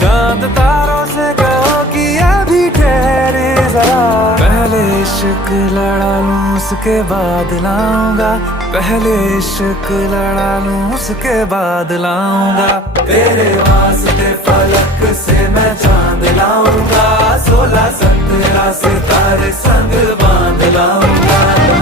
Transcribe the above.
चांद तारों से कहो कि अभी ठहरे जरा, पहले इश्क लड़ा लूं उसके बाद लाऊंगा, पहले इश्क लड़ा लूं उसके बाद लाऊंगा। तेरे वास्ते फलक से मैं चांद लाऊंगा, 16 17 सितारे संग बांध लाऊंगा।